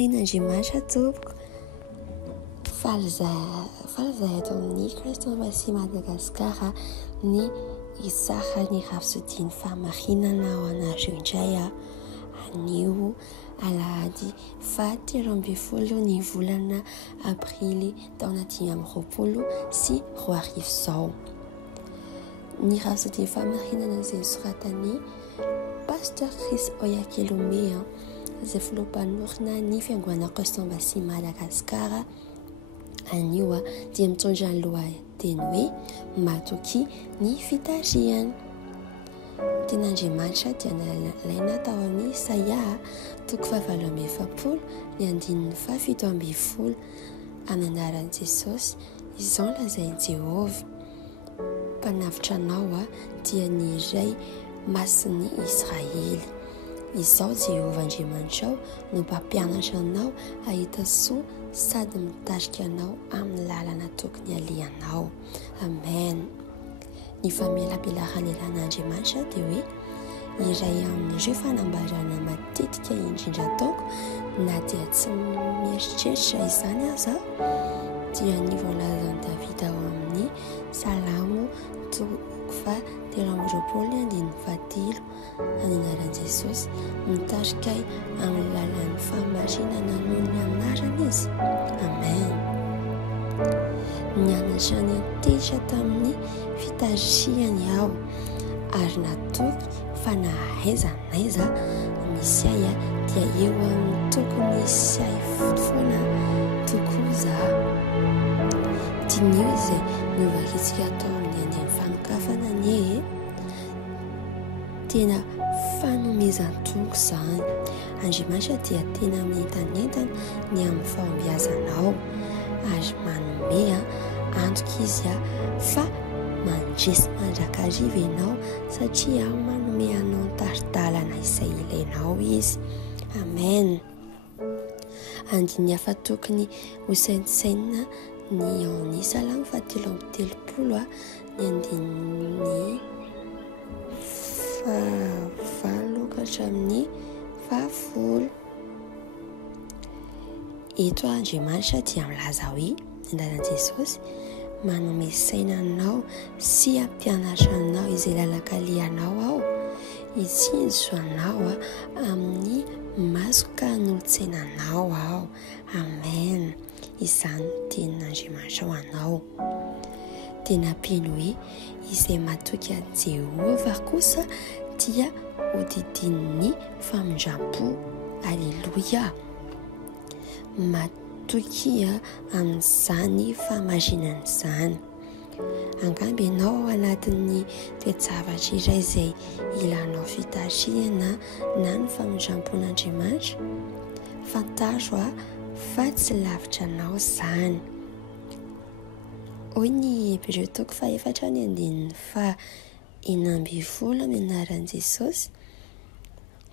sain'Andriamanitra tompoko. Faly zahay eto amin'ny Kristo Ambasy Madagasikara ny izara ny rafisodiny famarinana ho anareo indray anio alahady 20 ny volana aprily taona 2024 izao. Ny rafisodiny famarinana izay soratany Pasteur Chris Oyakhilome izay filoham-panorina ny Fiangonana Kristo Ambasy Madagasikara anio dia mitondra ny lohateny hoe matoky ny fitariana. Tenin'Andriamanitra dia nalaina tao amin'ny Isaia 47 ny andininy 17 amin'ny anaran'i Jesosy. Izao lazain'i Jehovah mpanavitra anao dia ny iray masin'ny Israely. Izao Jehovah Andriamanitrao no mpampianatra anao ahita soa sady mitarika anao amin'ny lalana tokony alehanao. Amen. Ny famelabelaran'Andriamanitra dia hoe iray amin'ireo fanambarana matetika indrindra ataoko na dia tsy mieritreritra izany aza dia ny voalazan'i Davida ao amin'ny Salamo 23:7 any anaran'i Jesosy mitarika amin'ny lalan'ny famarinana noho ny anarana izy. Amen. Nianatra ny antehitra tamin'ny fitarihany aho ary natoky fa nahaiza naiza misy ahy dia eo amin'ny tokony misy ahy foana tokoa zaho. Dinio izay novakitsika tao amin'ny andeha fanokafana ny tena fanomezan-tompo izany. Andriamanitra dia tena mientanentana ny amin'ny fahombiazanao ary manome antoka izy fa mandresy mandrakariva ianao satria manome anao ny tari-dalana izay ilainao izy. Amen. Andiny hafa tokony ho sainsaina ny ao amin'ny Salamo 7:30 ny andininy 8-10. Eto Andriamanitra dia milaza hoe andalan'i Jesosy manome saina anao sy ampianatra anao izay lalakalianao ao hitsinjo anao amin'ny masoka nolotsainanao ao. Amen. Izany tenin'Andriamanitra ho anao. Tena pino hoe izay matoky a Jehovah kosa dia hodidin'ny famindram-po. Alleluia. Matoky amin'izany famarinana izany. Angamby ianao ao anatin'ny toejavatra iray izay ilanao fitarihana na ny famindram-pon'Andriamanitra. Fantaro fa tsy lavitra anao izany. Hoy ny Hebreo 4:9 amin'ny anaran'i Jesosy.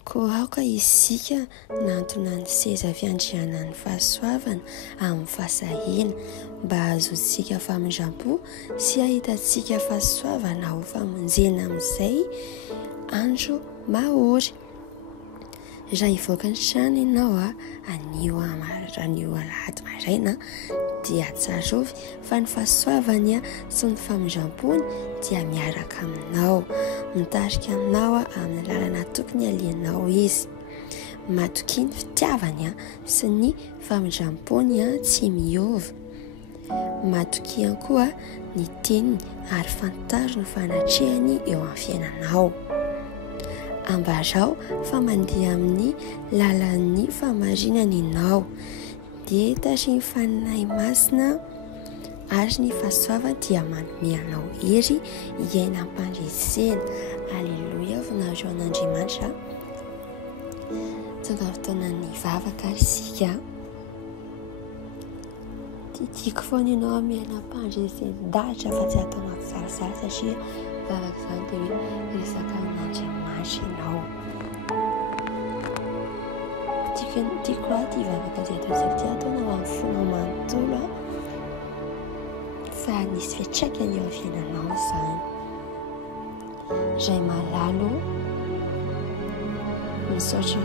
Koa aoka isika nantona ny seza fiandrianan'ny fahasoavana amin'ny fahasahiana mba ahazoantsika famindram-po sy ahitantsika fahasoavana ho famonjena amin'izay andro mahory. Raha hivoaka ny trano ianao anio alahady maraina dia tsarovy fa ny fahasoavany sy ny famindram-pony dia miaraka aminao, mitarika aminao amin'ny lalana tokony alehanao izy. Matoky ny fitiavany sy ny famindram-pony tsy miova. Matoky ihany koa ny teniny ary fantaro ny fanatrehany eo amin'ny fiainanao. Ambarao fa mandeha amin'ny lalan'ny famarinana ianao dia taria ny faninahy masina ary ny fahasoavana dia manome anao hery hiaina am-pandresena. Alleluia. Voninahitra an'Andriamanitra. Tonga fotoana ny vavaka isika. Tiako foana ianao miaina am-pandresena-dahatra fa tsy atao anaty zarazara satria vavaka izany dia hoe resaka amin'Andriamanitra ianao. Tiako ty vavaka izay ataontsika ataonao amin'ny fonao manontolo fa nisy fiantraikany eo amin'ny fiainanao izany. Ray malalo misaotra